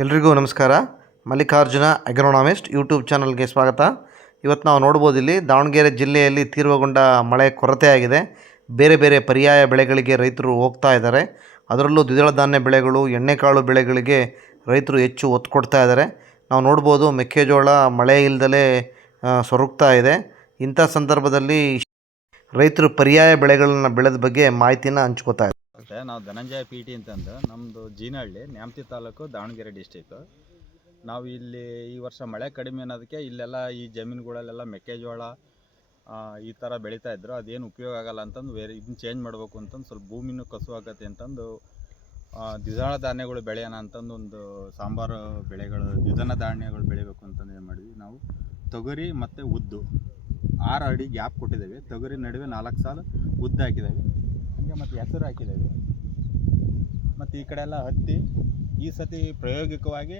ಎಲ್ರಿಗೂ ನಮಸ್ಕಾರ. ಮಲ್ಲಿಕಾರ್ಜುನ ಅಗ್ರೋನಾಮಿಸ್ಟ್ ಯೂಟ್ಯೂಬ್ ಚಾನಲ್ಗೆ ಸ್ವಾಗತ. ಇವತ್ತು ನಾವು ನೋಡ್ಬೋದು, ಇಲ್ಲಿ ದಾವಣಗೆರೆ ಜಿಲ್ಲೆಯಲ್ಲಿ ತೀವ್ರಗೊಂಡ ಮಳೆ ಕೊರತೆಯಾಗಿದೆ. ಬೇರೆ ಬೇರೆ ಪರ್ಯಾಯ ಬೆಳೆಗಳಿಗೆ ರೈತರು ಹೋಗ್ತಾ ಇದ್ದಾರೆ. ಅದರಲ್ಲೂ ದ್ವಿದಳ ಧಾನ್ಯ ಬೆಳೆಗಳು, ಎಣ್ಣೆಕಾಳು ಬೆಳೆಗಳಿಗೆ ರೈತರು ಹೆಚ್ಚು ಒತ್ತು ಕೊಡ್ತಾ ಇದ್ದಾರೆ. ನಾವು ನೋಡ್ಬೋದು, ಮೆಕ್ಕೆಜೋಳ ಮಳೆ ಇಲ್ಲದಲೇ ಸೊರಗ್ತಾ ಇದೆ. ಇಂಥ ಸಂದರ್ಭದಲ್ಲಿ ರೈತರು ಪರ್ಯಾಯ ಬೆಳೆಗಳನ್ನ ಬೆಳೆದ ಬಗ್ಗೆ ಮಾಹಿತಿನ ಹಂಚ್ಕೋತಾ ಇದ್ದಾರೆ. ನಾವು ಧನಂಜಯ ಪಿ ಟಿ ಅಂತಂದು ನಮ್ಮದು ಜೀನಹಳ್ಳಿ, ನ್ಯಾಮತಿ ತಾಲೂಕು, ದಾವಣಗೆರೆ ಡಿಸ್ಟಿಕ್ಕು. ನಾವು ಇಲ್ಲಿ ಈ ವರ್ಷ ಮಳೆ ಕಡಿಮೆ ಅನ್ನೋದಕ್ಕೆ ಇಲ್ಲೆಲ್ಲ ಈ ಜಮೀನುಗಳಲ್ಲೆಲ್ಲ ಮೆಕ್ಕೆಜೋಳ ಈ ಥರ ಬೆಳೀತಾಯಿದ್ರು. ಅದೇನು ಉಪಯೋಗ ಆಗಲ್ಲ ಅಂತಂದು ಇದನ್ನ ಚೇಂಜ್ ಮಾಡಬೇಕು ಅಂತಂದು ಸ್ವಲ್ಪ ಭೂಮಿನೂ ಕಸು ಆಗತ್ತೆ ಅಂತಂದು ದ್ವಿದಳ ಧಾನ್ಯಗಳು ಬೆಳೆಯೋಣ ಅಂತಂದು ಒಂದು ಸಾಂಬಾರು ಬೆಳೆಗಳು ದ್ವಿದಳ ಧಾನ್ಯಗಳು ಬೆಳಿಬೇಕು ಅಂತಂದು ಏನು ಮಾಡಿದ್ವಿ ನಾವು, ತೊಗರಿ ಮತ್ತು ಉದ್ದು 6 ಅಡಿ ಗ್ಯಾಪ್ ಕೊಟ್ಟಿದ್ದೇವೆ. ತೊಗರಿ ನಡುವೆ 4 ಸಾಲು ಉದ್ದು ಹಾಕಿದ್ದೇವೆ. ಹಂಗೆ ಮತ್ತು ಹೆಸರು ಹಾಕಿದ್ದೇವೆ. ಮತ್ತು ಈ ಕಡೆ ಎಲ್ಲ ಹತ್ತಿ. ಈ ಸತಿ ಪ್ರಾಯೋಗಿಕವಾಗಿ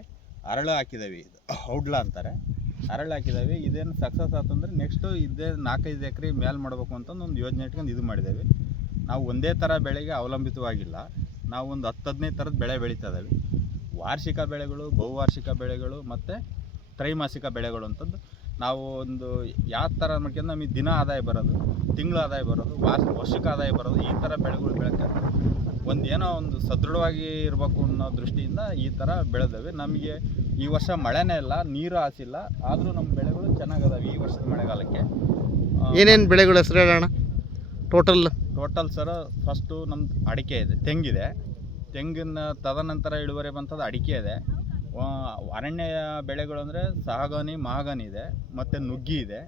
ಅರಳು ಹಾಕಿದ್ದೇವೆ. ಇದು ಔಡ್ಲ ಅಂತಾರೆ, ಅರಳು ಹಾಕಿದ್ದೇವೆ. ಇದೇನು ಸಕ್ಸಸ್ ಆತಂದರೆ ನೆಕ್ಸ್ಟು ಇದೇ 4-5 ಎಕರೆ ಮೇಲೆ ಮಾಡಬೇಕು ಅಂತಂದು ಒಂದು ಯೋಜನೆ ಇಟ್ಕೊಂಡು ಇದು ಮಾಡಿದ್ದೇವೆ. ನಾವು ಒಂದೇ ಥರ ಬೆಳೆಗೆ ಅವಲಂಬಿತವಾಗಿಲ್ಲ. ನಾವು ಒಂದು 10-15 ಥರದ ಬೆಳೆ ಬೆಳೀತಾ ಇದ್ದೇವೆ. ವಾರ್ಷಿಕ ಬೆಳೆಗಳು, ಬಹುವಾರ್ಷಿಕ ಬೆಳೆಗಳು ಮತ್ತು ತ್ರೈಮಾಸಿಕ ಬೆಳೆಗಳು ಅಂತಂದು ನಾವು ಒಂದು ಯಾವ ಥರ ಮಾಡ್ಕೊಂಡು ನಮಗೆ ದಿನ ಆದಾಯ ಬರೋದು, ತಿಂಗಳು ಆದಾಯ ಬರೋದು, ವರ್ಷಕ್ಕೆ ಆದಾಯ ಬರೋದು, ಈ ಥರ ಬೆಳೆಗಳು ಬೆಳಕ್ಕೆ ಏನೋ ಒಂದು ಸದೃಢವಾಗಿ ಇರಬೇಕು ಅನ್ನೋ ದೃಷ್ಟಿಯಿಂದ ಈ ಥರ ಬೆಳೆದವೆ. ನಮಗೆ ಈ ವರ್ಷ ಮಳೆನೇ ಇಲ್ಲ, ನೀರು ಹಾಸಿಲ್ಲ, ಆದರೂ ನಮ್ಮ ಬೆಳೆಗಳು ಚೆನ್ನಾಗದಾವೆ ಈ ವರ್ಷದ ಮಳೆಗಾಲಕ್ಕೆ. ಏನೇನು ಬೆಳೆಗಳು ಹೆಸರು ಹೇಳೋಣ? ಟೋಟಲ್ ಸರ್, ಫಸ್ಟು ನಮ್ದು ಅಡಿಕೆ ಇದೆ, ತೆಂಗಿದೆ. ತೆಂಗಿನ ತದನಂತರ ಇಳುವರಿ ಬಂತದ್ದು ಅಡಿಕೆ ಇದೆ. ಅರಣ್ಯ ಬೆಳೆಗಳು ಅಂದರೆ ಸಾಗಣಿ, ಮಾಗನಿ ಇದೆ, ಮತ್ತು ನುಗ್ಗಿ ಇದೆ,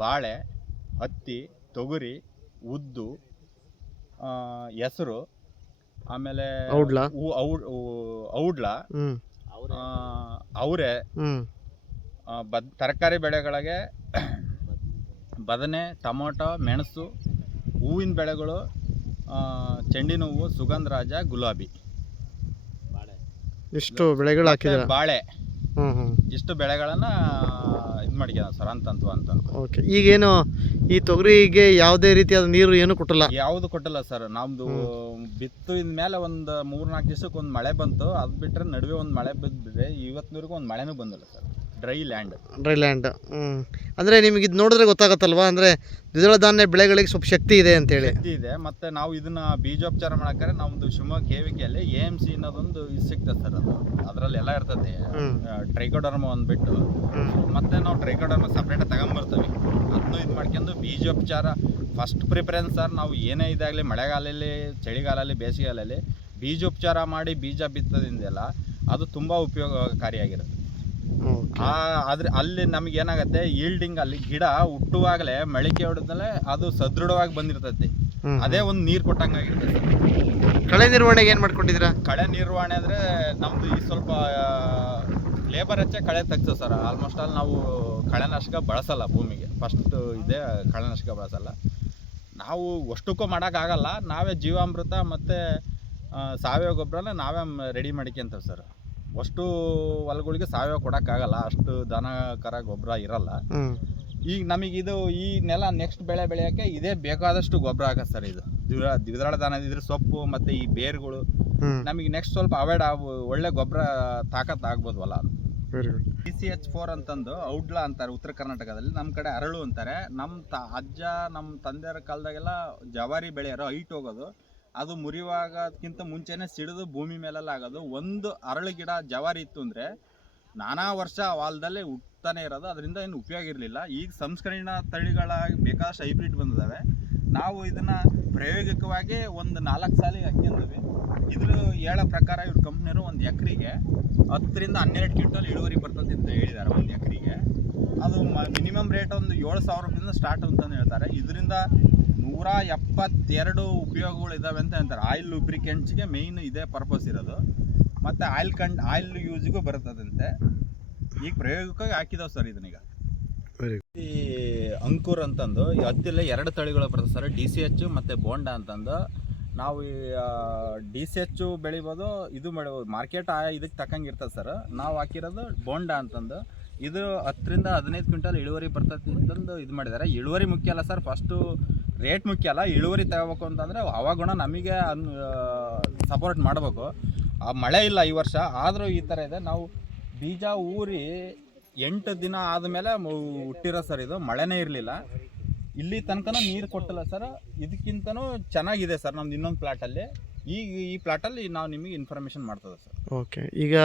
ಬಾಳೆ, ಹತ್ತಿ, ತೊಗರಿ, ಉದ್ದು, ಹೆಸರು, ಆಮೇಲೆ ಔಡ್ಲ, ಅವರೆ, ತರಕಾರಿ ಬೆಳೆಗಳಿಗೆ ಬದನೆ, ಟೊಮೊಟೊ, ಮೆಣಸು, ಹೂವಿನ ಬೆಳೆಗಳು ಚೆಂಡಿನ ಹೂವು, ಸುಗಂಧರಾಜ, ಗುಲಾಬಿ, ಇಷ್ಟು ಬೆಳೆಗಳು ಹಾಕಿದ್ದಾರೆ. ಬಾಳೆ, ಇಷ್ಟು ಬೆಳೆಗಳನ್ನು ಇದು ಮಾಡಿದ್ವಿ ಸರ್ ಅಂತ. ಓಕೆ, ಈಗೇನು ಈ ತೊಗರಿಗೆ ಯಾವುದೇ ರೀತಿಯಾದ ನೀರು ಏನು ಕೊಟ್ಟಿಲ್ಲ? ಯಾವುದು ಕೊಟ್ಟಿಲ್ಲ ಸರ್. ನಮ್ಮದು ಬಿತ್ತಿದ ಮೇಲೆ ಒಂದು 3-4 ದಿವಸಕ್ಕೆ ಒಂದು ಮಳೆ ಬಂತು. ಅದು ಬಿಟ್ಟರೆ ನಡುವೆ ಒಂದು ಮಳೆ ಬಿದ್ದುಬಿಟ್ರೆ ಇವತ್ತಿನವರೆಗೂ ಒಂದು ಮಳೆನೂ ಬಂದಿಲ್ಲ ಸರ್. Dry land. ಅಂದರೆ ನಿಮಗೆ ಇದು ನೋಡಿದ್ರೆ ಗೊತ್ತಾಗತ್ತಲ್ವಾ, ಅಂದರೆ ದ್ವಿದಳ ಧಾನ್ಯ ಬೆಳೆಗಳಿಗೆ ಸ್ವಲ್ಪ ಶಕ್ತಿ ಇದೆ ಅಂತೇಳಿ. ಶಕ್ತಿ ಇದೆ. ಮತ್ತು ನಾವು ಇದನ್ನು ಬೀಜೋಪಚಾರ ಮಾಡೋಕ್ಕಾರೆ ನಮ್ಮದು ಶಿವಮೊಗ್ಗ KVKಯಲ್ಲಿ AMC ಅನ್ನೋದೊಂದು ಇದು ಸಿಗ್ತದೆ ಸರ್. ಅದರಲ್ಲಿ ಎಲ್ಲ ಇರ್ತದೆ. ಟ್ರೈಕೋಡರ್ಮ ಒಂದು ಬಿಟ್ಟು ಮತ್ತು ನಾವು ಟ್ರೈಕೋಡರ್ಮ ಸಪ್ರೇಟಾಗಿ ತಗೊಂಬರ್ತೀವಿ. ಅದನ್ನು ಇದು ಮಾಡ್ಕೊಂಡು ಬೀಜೋಪಚಾರ ಫಸ್ಟ್ ಪ್ರಿಫರೆನ್ಸ್ ಸರ್. ನಾವು ಏನೇ ಇದಾಗಲಿ, ಮಳೆಗಾಲದಲ್ಲಿ, ಚಳಿಗಾಲದಲ್ಲಿ, ಬೇಸಿಗೆಗಾಲದಲ್ಲಿ ಬೀಜೋಪಚಾರ ಮಾಡಿ ಬೀಜ ಬಿತ್ತೋದ್ರಿಂದೆಲ್ಲ ಅದು ತುಂಬ ಉಪಯೋಗಕಾರಿಯಾಗಿರುತ್ತೆ. ಆದರೆ ಅಲ್ಲಿ ನಮಗೆ ಏನಾಗುತ್ತೆ, ಈಲ್ಡಿಂಗ್ ಅಲ್ಲಿ ಗಿಡ ಹುಟ್ಟುವಾಗಲೇ ಮೊಳಕೆ ಹೊಡೆದಲೇ ಅದು ಸದೃಢವಾಗಿ ಬಂದಿರ್ತೈತಿ. ಅದೇ ಒಂದು ನೀರು ಕೊಟ್ಟಂಗಾಗಿರುತ್ತೆ ಸರ್. ಕಳೆ ನಿರ್ವಹಣೆಗೆ ಏನು ಮಾಡ್ಕೊಂಡಿದ್ದೀರಾ? ಕಳೆ ನಿರ್ವಹಣೆ ಅಂದರೆ ನಮ್ಮದು ಈ ಸ್ವಲ್ಪ ಲೇಬರ್ ಹಚ್ಚೆ ಕಳೆ ತೆಗ್ಸೋ ಸರ್. ಆಲ್ಮೋಸ್ಟ್ ಆಲ್ ನಾವು ಕಳೆನಾಶಕ ಬಳಸಲ್ಲ ಭೂಮಿಗೆ. ಫಸ್ಟ್ ಇದೆ, ಕಳೆನಾಶಕ ಬಳಸಲ್ಲ ನಾವು. ಅಷ್ಟಕ್ಕೂ ಮಾಡೋಕ್ಕಾಗಲ್ಲ. ನಾವೇ ಜೀವಾಮೃತ ಮತ್ತು ಸಾವಯವ ಗೊಬ್ಬರನ ನಾವೇ ರೆಡಿ ಮಾಡ್ಕೊಂತೀವಿ ಸರ್. ಅಷ್ಟು ಹೊಲಗಳಿಗೆ ಸಾವಯವ ಕೊಡೋಕ್ಕಾಗಲ್ಲ, ಅಷ್ಟು ದನಕರ ಗೊಬ್ಬರ ಇರಲ್ಲ. ಈಗ ನಮಗಿದು ಈ ನೆಲ ನೆಕ್ಸ್ಟ್ ಬೆಳೆ ಬೆಳೆಯೋಕ್ಕೆ ಇದೇ ಬೇಕಾದಷ್ಟು ಗೊಬ್ಬರ ಆಗತ್ತೆ ಸರ್. ಇದು ದ್ವಿದಳ ಧಾನ್ಯ ಇದ್ರೆ ಸೊಪ್ಪು ಮತ್ತು ಈ ಬೇರುಗಳು ನಮಗೆ ನೆಕ್ಸ್ಟ್ ಸ್ವಲ್ಪ ಅವಾಯ್ಡ್ ಒಳ್ಳೆ ಗೊಬ್ಬರ ತಾಕತ್ತು ಆಗ್ಬೋದಲ್ಲ. DCH4 ಅಂತಂದು ಔಡ್ಲ ಅಂತಾರೆ ಉತ್ತರ ಕರ್ನಾಟಕದಲ್ಲಿ. ನಮ್ಮ ಕಡೆ ಅರಳು ಅಂತಾರೆ. ನಮ್ಮ ಅಜ್ಜ, ನಮ್ಮ ತಂದೆಯರ ಕಾಲದಾಗೆಲ್ಲ ಜವಾರಿ ಬೆಳೆಯೋರು, ಹೈಟ್ ಹೋಗೋದು, ಅದು ಮುರಿಯುವಾಗಕ್ಕಿಂತ ಮುಂಚೆನೇ ಸಿಡಿದು ಭೂಮಿ ಮೇಲೆಲ್ಲ ಆಗೋದು. ಒಂದು ಅರಳು ಗಿಡ ಜವಾರಿ ಇತ್ತು ಅಂದರೆ ನಾನಾ ವರ್ಷ ಹೊಲದಲ್ಲೇ ಹುಟ್ತಾನೆ ಇರೋದು. ಅದರಿಂದ ಏನು ಉಪಯೋಗ ಇರಲಿಲ್ಲ. ಈಗ ಸಂಸ್ಕರಣ ತಳಿಗಳ ಬೇಕಾದಷ್ಟು ಹೈಬ್ರಿಡ್ ಬಂದಿದ್ದಾವೆ. ನಾವು ಇದನ್ನು ಪ್ರಾಯೋಗಿಕವಾಗಿ ಒಂದು 4 ಸಾಲಿಗೆ ಹಾಕ್ಯಂತೀವಿ. ಇದ್ರ ಹೇಳೋ ಪ್ರಕಾರ ಇವ್ರ ಕಂಪ್ನಿಯವರು ಒಂದು ಎಕರೆಗೆ 10ರಿಂದ 12 ಕ್ವಿಂಟಲ್ ಇಳುವರಿ ಬರ್ತದೆ ಅಂತ ಹೇಳಿದ್ದಾರೆ. ಒಂದು ಎಕರೆಗೆ ಅದು ಮಿನಿಮಮ್ ರೇಟ್ ಒಂದು 7,000 ರೂಪಾಯಿಂದ ಸ್ಟಾರ್ಟ್ ಅಂತಂದು ಹೇಳ್ತಾರೆ. ಇದರಿಂದ 172 ಉಪಯೋಗಗಳು ಇದ್ದಾವೆ ಅಂತ ಹೇಳ್ತಾರೆ. ಆಯಿಲ್ ಲೂಬ್ರಿಕೆಂಟ್ಸ್ಗೆ ಮೇಯ್ನ್ ಇದೇ ಪರ್ಪಸ್ ಇರೋದು. ಮತ್ತು ಆಯಿಲ್ ಯೂಸ್ಗೂ ಬರ್ತದಂತೆ. ಈಗ ಪ್ರಾಯೋಗಿಕವಾಗಿ ಹಾಕಿದಾವೆ ಸರ್ ಇದನ್ನೀಗ. ಈ ಅಂಕುರ್ ಅಂತಂದು ಈ ಹತ್ತಿರಲ್ಲೇ 2 ತಳಿಗಳು ಬರ್ತದೆ ಸರ್, DCH ಮತ್ತು ಬೋಂಡಾ ಅಂತಂದು. ನಾವು ಈ DCH ಬೆಳಿಬೋದು, ಇದು ಬೆಳಿಬೋದು. ಮಾರ್ಕೆಟ್ ಇದಕ್ಕೆ ತಕ್ಕಂಗೆ ಇರ್ತದೆ ಸರ್. ನಾವು ಹಾಕಿರೋದು ಬೋಂಡಾ ಅಂತಂದು. ಇದು 10ರಿಂದ 15 ಕ್ವಿಂಟಲ್ ಇಳುವರಿ ಬರ್ತೈತಿ ಅಂತಂದು ಇದು ಮಾಡಿದ್ದಾರೆ. ಇಳುವರಿ ಮುಖ್ಯ ಅಲ್ಲ ಸರ್, ಫಸ್ಟು ರೇಟ್ ಮುಖ್ಯ ಅಲ್ಲ. ಇಳುವರಿ ತಗೋಬೇಕು ಅಂತಂದರೆ ಹವಾಗುಣ ನಮಗೆ ಸಪೋರ್ಟ್ ಮಾಡಬೇಕು. ಆ ಮಳೆ ಇಲ್ಲ ಈ ವರ್ಷ, ಆದರೂ ಈ ಥರ ಇದೆ. ನಾವು ಬೀಜ ಊರಿ 8 ದಿನ ಆದಮೇಲೆ ಹುಟ್ಟಿರೋ ಸರ್, ಇದು ಮಳೆನೇ ಇರಲಿಲ್ಲ. ಇಲ್ಲಿ ತನಕ ನೀರು ಕೊಟ್ಟಿಲ್ಲ ಸರ್. ಇದಕ್ಕಿಂತನೂ ಚೆನ್ನಾಗಿದೆ ಸರ್ ನಮ್ದು ಇನ್ನೊಂದು ಪ್ಲಾಟಲ್ಲಿ. ಈಗ ಈ ಪ್ಲಾಟಲ್ಲಿ ನಾವು ನಿಮಗೆ ಇನ್ಫಾರ್ಮೇಷನ್ ಮಾಡ್ತದೆ ಸರ್. ಓಕೆ, ಈಗ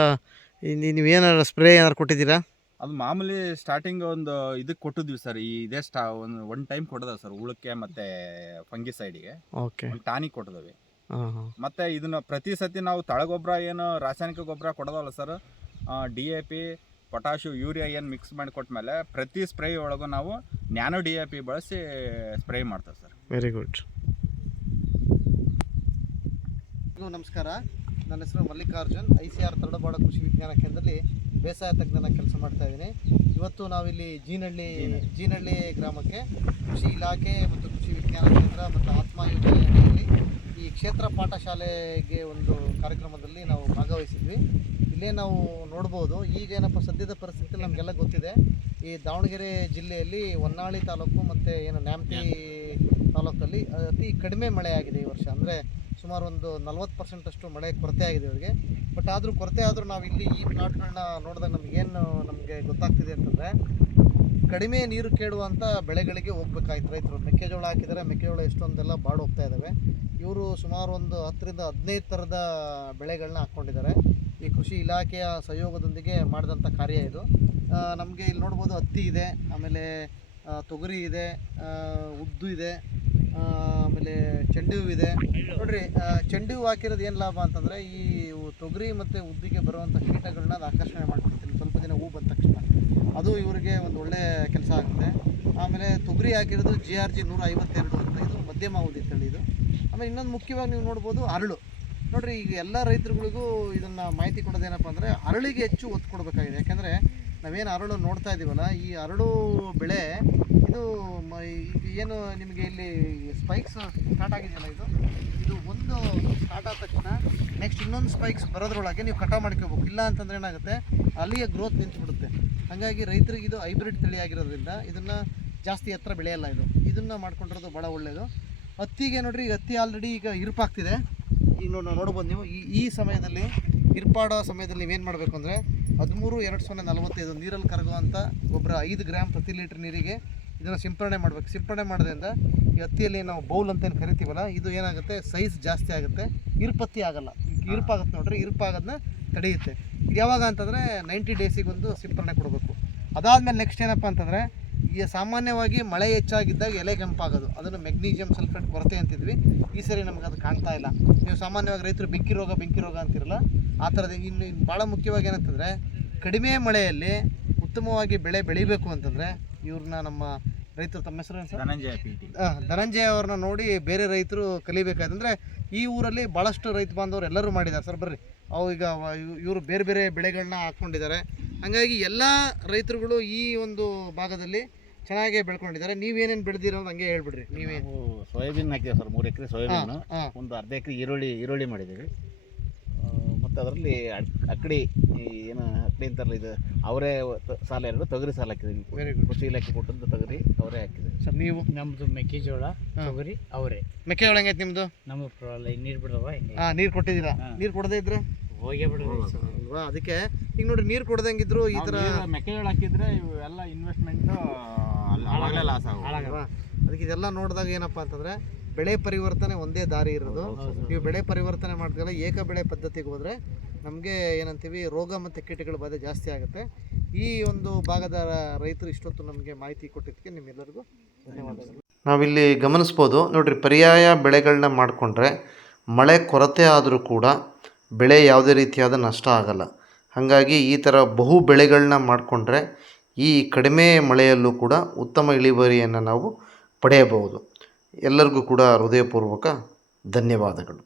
ನೀವೇನಾರು ಸ್ಪ್ರೇ ಏನಾರು ಕೊಟ್ಟಿದ್ದೀರಾ? ಅದು ಮಾಮೂಲಿ ಸ್ಟಾರ್ಟಿಂಗ್ ಒಂದು ಇದಕ್ಕೆ ಕೊಟ್ಟಿದ್ವಿ ಸರ್. ಇದೇ ಒನ್ ಟೈಮ್ ಕೊಟ್ಟದ ಸರ್, ಉಳಕ್ಕೆ ಮತ್ತು ಫಂಗಿಸೈಡಿಗೆ. ಓಕೆ, ಒಂದು ಟಾನಿಕ್ ಕೊಟ್ಟಿದ್ವಿ. ಹಾಂ. ಮತ್ತು ಇದನ್ನು ಪ್ರತಿ ಸತಿ ನಾವು ತಳಗೊಬ್ಬರ ಏನು ರಾಸಾಯನಿಕ ಗೊಬ್ಬರ ಕೊಡೋದಲ್ಲ ಸರ್, DAP, ಪೊಟ್ಯಾಶು, ಯೂರಿಯಾ ಏನು ಮಿಕ್ಸ್ ಮಾಡಿ ಕೊಟ್ಮೇಲೆ ಪ್ರತಿ ಸ್ಪ್ರೇ ಒಳಗೂ ನಾವು ನ್ಯಾನೋ DAP ಬಳಸಿ ಸ್ಪ್ರೇ ಮಾಡ್ತೇವೆ ಸರ್. Very good. ನಮಸ್ಕಾರ, ನನ್ನ ಹೆಸರು ಮಲ್ಲಿಕಾರ್ಜುನ್. ICR ತರಡಬಾಳ ಕೃಷಿ ವಿಜ್ಞಾನ ಕೇಂದ್ರದಲ್ಲಿ ಬೇಸಾಯ ತಜ್ಞನ ಕೆಲಸ ಮಾಡ್ತಾ ಇದ್ದೀನಿ. ಇವತ್ತು ನಾವಿಲ್ಲಿ ಜೀನಹಳ್ಳಿ ಗ್ರಾಮಕ್ಕೆ ಕೃಷಿ ಇಲಾಖೆ ಮತ್ತು ಕೃಷಿ ವಿಜ್ಞಾನ ಕೇಂದ್ರ ಮತ್ತು ಆತ್ಮ ಯೋಜನೆಯಲ್ಲಿ ಈ ಕ್ಷೇತ್ರ ಪಾಠಶಾಲೆಗೆ ಒಂದು ಕಾರ್ಯಕ್ರಮದಲ್ಲಿ ನಾವು ಭಾಗವಹಿಸಿದ್ವಿ. ಇಲ್ಲೇ ನಾವು ನೋಡ್ಬೋದು, ಈಗೇನಪ್ಪ ಸದ್ಯದ ಪರಿಸ್ಥಿತಿ ನಮಗೆಲ್ಲ ಗೊತ್ತಿದೆ. ಈ ದಾವಣಗೆರೆ ಜಿಲ್ಲೆಯಲ್ಲಿ ಹೊನ್ನಾಳಿ ತಾಲೂಕು ಮತ್ತು ನ್ಯಾಮತಿ ತಾಲೂಕಲ್ಲಿ ಅತಿ ಕಡಿಮೆ ಮಳೆ ಆಗಿದೆ ಈ ವರ್ಷ. ಅಂದರೆ ಸುಮಾರು ಒಂದು 40% ಮಳೆ ಕೊರತೆ ಆಗಿದೆ ಇವರಿಗೆ. ಬಟ್ ಆದರೂ ಕೊರತೆ ಆದರೂ ನಾವು ಇಲ್ಲಿ ಈ ಪ್ಲಾಟ್ಗಳನ್ನ ನೋಡಿದಾಗ ನಮಗೆ ಗೊತ್ತಾಗ್ತಿದೆ ಅಂತಂದರೆ, ಕಡಿಮೆ ನೀರು ಕೇಳುವಂಥ ಬೆಳೆಗಳಿಗೆ ಹೋಗ್ಬೇಕಾಯ್ತು ರೈತರು. ಮೆಕ್ಕೆಜೋಳ ಹಾಕಿದರೆ ಮೆಕ್ಕೆಜೋಳ ಎಷ್ಟೊಂದೆಲ್ಲ ಬಾಡು ಹೋಗ್ತಾ ಇದ್ದಾವೆ. ಇವರು ಸುಮಾರು ಒಂದು 10ರಿಂದ 15 ಥರದ ಬೆಳೆಗಳನ್ನ ಹಾಕ್ಕೊಂಡಿದ್ದಾರೆ. ಈ ಕೃಷಿ ಇಲಾಖೆಯ ಸಹಯೋಗದೊಂದಿಗೆ ಮಾಡಿದಂಥ ಕಾರ್ಯ ಇದು. ನಮಗೆ ಇಲ್ಲಿ ನೋಡ್ಬೋದು, ಹತ್ತಿ ಇದೆ, ಆಮೇಲೆ ತೊಗರಿ ಇದೆ, ಉದ್ದು ಇದೆ, ಆಮೇಲೆ ಚೆಂಡು ಹೂವು ಇದೆ. ನೋಡ್ರಿ, ಚೆಂಡು ಹೂವು ಹಾಕಿರೋದು ಏನು ಲಾಭ ಅಂತಂದರೆ, ಈ ತೊಗರಿ ಮತ್ತು ಉದ್ದಿಗೆ ಬರುವಂಥ ಕೀಟಗಳನ್ನ ಅದು ಆಕರ್ಷಣೆ ಮಾಡ್ಕೊಡ್ತೀನಿ. ಸ್ವಲ್ಪ ದಿನ ಹೂ ಬಂದ ತಕ್ಷಣ ಅದು ಇವರಿಗೆ ಒಂದು ಒಳ್ಳೆ ಕೆಲಸ ಆಗುತ್ತೆ. ಆಮೇಲೆ ತೊಗರಿ ಹಾಕಿರೋದು GRG 152 ಅಂತ, ಇದು ಮಧ್ಯಮ ಅವಧಿ ತಳಿ ಇದು. ಆಮೇಲೆ ಇನ್ನೊಂದು ಮುಖ್ಯವಾಗಿ ನೀವು ನೋಡ್ಬೋದು, ಅರಳು. ನೋಡ್ರಿ, ಈಗ ಎಲ್ಲ ರೈತರುಗಳಿಗೂ ಇದನ್ನು ಮಾಹಿತಿ ಕೊಡೋದೇನಪ್ಪ ಅಂದರೆ, ಅರಳಿಗೆ ಹೆಚ್ಚು ಒತ್ತು ಕೊಡಬೇಕಾಗಿದೆ. ಯಾಕೆಂದರೆ ನಾವೇನು ಅರಳು ನೋಡ್ತಾ ಇದ್ದೀವಲ್ಲ, ಈ ಅರಳು ಬೆಳೆ ಇದು ಏನು ನಿಮಗೆ ಇಲ್ಲಿ ಸ್ಪೈಕ್ಸ್ ಸ್ಟಾರ್ಟ್ ಆಗಿದೆಯಲ್ಲ, ಇದು ಒಂದು ಸ್ಟಾರ್ಟ್ ಆದ ತಕ್ಷಣ ನೆಕ್ಸ್ಟ್ ಇನ್ನೊಂದು ಸ್ಪೈಕ್ಸ್ ಬರೋದ್ರೊಳಗೆ ನೀವು ಕಟಾವು ಮಾಡ್ಕೋಬೇಕು. ಇಲ್ಲ ಅಂತಂದರೆ ಏನಾಗುತ್ತೆ, ಅಲ್ಲಿಯ ಗ್ರೋತ್ ನಿಂತುಬಿಡುತ್ತೆ. ಹಾಗಾಗಿ ರೈತರಿಗೆ ಇದು ಹೈಬ್ರಿಡ್ ತಳಿ ಆಗಿರೋದ್ರಿಂದ ಇದನ್ನು ಜಾಸ್ತಿ ಎತ್ತರ ಬೆಳೆಯಲ್ಲ. ಇದನ್ನು ಮಾಡ್ಕೊಂಡಿರೋದು ಭಾಳ ಒಳ್ಳೆಯದು. ಹತ್ತಿಗೆ ನೋಡ್ರಿ, ಈಗ ಹತ್ತಿ ಆಲ್ರೆಡಿ ಈಗ ಇರುಪಾಗ್ತಿದೆ. ಈಗ ನೋಡ್ಬೋದು ನೀವು, ಈ ಸಮಯದಲ್ಲಿ ಇರ್ಪಾಡೋ ಸಮಯದಲ್ಲಿ ನೀವೇನು ಮಾಡಬೇಕು ಅಂದರೆ, 13-2045 ನೀರಲ್ಲಿ ಕರಗುವಂಥ ಗೊಬ್ಬರ 5 ಗ್ರಾಮ್ ಪ್ರತಿ ಲೀಟ್ರ್ ನೀರಿಗೆ ಇದನ್ನು ಸಿಂಪರಣೆ ಮಾಡಬೇಕು. ಸಿಂಪರಣೆ ಮಾಡೋದ್ರಿಂದ ಈ ಹತ್ತಿಯಲ್ಲಿ ನಾವು ಬೌಲ್ ಅಂತ ಏನು ಕರಿತೀವಲ್ಲ, ಇದು ಏನಾಗುತ್ತೆ, ಸೈಜ್ ಜಾಸ್ತಿ ಆಗುತ್ತೆ, ಇರುಪತ್ತಿ ಆಗಲ್ಲ. ಇರುಪಾಗುತ್ತೆ ನೋಡ್ರಿ, ಇರುಪಾಗೋದನ್ನ ತಡೆಯುತ್ತೆ. ಇದು ಯಾವಾಗ ಅಂತಂದರೆ 90 ಡೇಸಿಗೆ ಒಂದು ಸಿಂಪರಣೆ ಕೊಡಬೇಕು. ಅದಾದಮೇಲೆ ನೆಕ್ಸ್ಟ್ ಏನಪ್ಪ ಅಂತಂದರೆ, ಈ ಸಾಮಾನ್ಯವಾಗಿ ಮಳೆ ಹೆಚ್ಚಾಗಿದ್ದಾಗ ಎಲೆ ಕೆಂಪಾಗೋದು, ಅದನ್ನು ಮೆಗ್ನೀಷಿಯಂ ಸಲ್ಫೇಟ್ ಕೊರತೆ ಅಂತಿದ್ವಿ. ಈ ಸರಿ ನಮಗೆ ಅದು ಕಾಣ್ತಾ ಇಲ್ಲ. ನೀವು ಸಾಮಾನ್ಯವಾಗಿ ರೈತರು ಬೆಂಕಿ ರೋಗ ಅಂತಿರಲ್ಲ, ಆ ಥರದ. ಇನ್ನು ಭಾಳ ಮುಖ್ಯವಾಗಿ ಏನಂತಂದರೆ, ಕಡಿಮೆ ಮಳೆಯಲ್ಲಿ ಉತ್ತಮವಾಗಿ ಬೆಳೆ ಬೆಳಿಬೇಕು ಅಂತಂದರೆ ಇವ್ರನ್ನ ನಮ್ಮ ರೈತರು, ತಮ್ಮ ಹೆಸರು ಏನು ಸರ್? ಧನಂಜಯ ಅವ್ರನ್ನ ನೋಡಿ ಬೇರೆ ರೈತರು ಕಲಿಬೇಕಾದಂದರೆ, ಈ ಊರಲ್ಲಿ ಭಾಳಷ್ಟು ರೈತ ಬಾಂಧವರು ಎಲ್ಲರೂ ಮಾಡಿದ್ದಾರೆ ಸರ್. ಬರ್ರಿ, ಈಗ ಇವರು ಬೇರೆ ಬೇರೆ ಬೆಳೆಗಳನ್ನ ಹಾಕ್ಕೊಂಡಿದ್ದಾರೆ. ಹಾಗಾಗಿ ಎಲ್ಲ ರೈತರುಗಳು ಈ ಒಂದು ಭಾಗದಲ್ಲಿ ಚೆನ್ನಾಗೇ ಬೆಳ್ಕೊಂಡಿದ್ದಾರೆ. ನೀವೇನೇನು ಬೆಳೆದಿರೋ ಹಂಗೆ ಹೇಳ್ಬಿಡ್ರಿ. ಸೋಯಾಬೀನ್ ಹಾಕಿದೆ ಸರ್, 3 ಎಕರೆ ಸೋಯಾಬೀನ್, ಒಂದು ಅರ್ಧ ಎಕರೆ ಈರುಳ್ಳಿ ಮಾಡಿದ್ದೀವಿ. ಮತ್ತು ಅದರಲ್ಲಿ ಅಕ್ಕಡಿ ಏನು ಅಕ್ಕಡಿ ಅಂತಾರಲ್ಲ, ಇದು ಅವರೇ ಸಾಲ 2 ತೊಗರಿ ಸಾಲ ಹಾಕಿದ್ದೀವಿ. Very good. ಕೃಷಿ ಇಲಾಖೆ ಕೊಟ್ಟಂತ ತೊಗರಿ ಅವರೇ ಹಾಕಿದ್ದೀವಿ ಸರ್. ನೀವು? ನಮ್ಮದು ಮೆಕ್ಕೆಜೋಳ, ತೊಗರಿ ಅವರೇ. ಮೆಕ್ಕೆಜೋಳ ಹೆಂಗೈತೆ ನಿಮ್ಮದು? ನಮಗೆ ನೀರು ಬಿಡೋವ. ನೀರು ಕೊಟ್ಟಿದ್ದೀರಾ? ನೀರು ಕೊಡದೇ ಇದ್ರೆ ಹೋಗೇ ಬಿಡೋದು ಅಲ್ವಾ? ಅದಕ್ಕೆ ಈಗ ನೋಡಿ, ನೀರು ಕೊಡದಂಗಿದ್ರು ಈ ಥರ ಮೆಕ್ಕೆಜೋಳ ಹಾಕಿದ್ರೆ ಇವೆಲ್ಲ ಇನ್ವೆಸ್ಟ್ಮೆಂಟು ಅವಾಗಲೇ ಲಾಸ್ ಆಗೋದು. ಅದಕ್ಕೆ ಇದೆಲ್ಲ ನೋಡಿದಾಗ ಏನಪ್ಪ ಅಂತಂದರೆ, ಬೆಳೆ ಪರಿವರ್ತನೆ ಒಂದೇ ದಾರಿ ಇರೋದು. ನೀವು ಬೆಳೆ ಪರಿವರ್ತನೆ ಮಾಡ್ತೀವಲ್ಲ, ಏಕ ಬೆಳೆ ಪದ್ಧತಿಗೆ ಹೋದರೆ ನಮಗೆ ಏನಂತೀವಿ, ರೋಗ ಮತ್ತು ಕೀಟಗಳ ಬಾಧೆ ಜಾಸ್ತಿ ಆಗುತ್ತೆ. ಈ ಒಂದು ಭಾಗದ ರೈತರು ಇಷ್ಟೊತ್ತು ನಮಗೆ ಮಾಹಿತಿ ಕೊಟ್ಟಿದ್ದಕ್ಕೆ ನಿಮ್ಮೆಲ್ಲರಿಗೂ ಧನ್ಯವಾದಗಳು. ನಾವಿಲ್ಲಿ ಗಮನಿಸ್ಬೋದು ನೋಡಿರಿ, ಪರ್ಯಾಯ ಬೆಳೆಗಳನ್ನ ಮಾಡಿಕೊಂಡ್ರೆ ಮಳೆ ಕೊರತೆ ಆದರೂ ಕೂಡ ಬೆಳೆ ಯಾವುದೇ ರೀತಿಯಾದ ನಷ್ಟ ಆಗಲ್ಲ. ಹಾಗಾಗಿ ಈ ಥರ ಬಹು ಬೆಳೆಗಳನ್ನ ಮಾಡಿಕೊಂಡ್ರೆ ಈ ಕಡಿಮೆ ಮಳೆಯಲ್ಲೂ ಕೂಡ ಉತ್ತಮ ಇಳುವರಿಯನ್ನು ನಾವು ಪಡೆಯಬಹುದು. ಎಲ್ಲರಿಗೂ ಕೂಡ ಹೃದಯಪೂರ್ವಕ ಧನ್ಯವಾದಗಳು.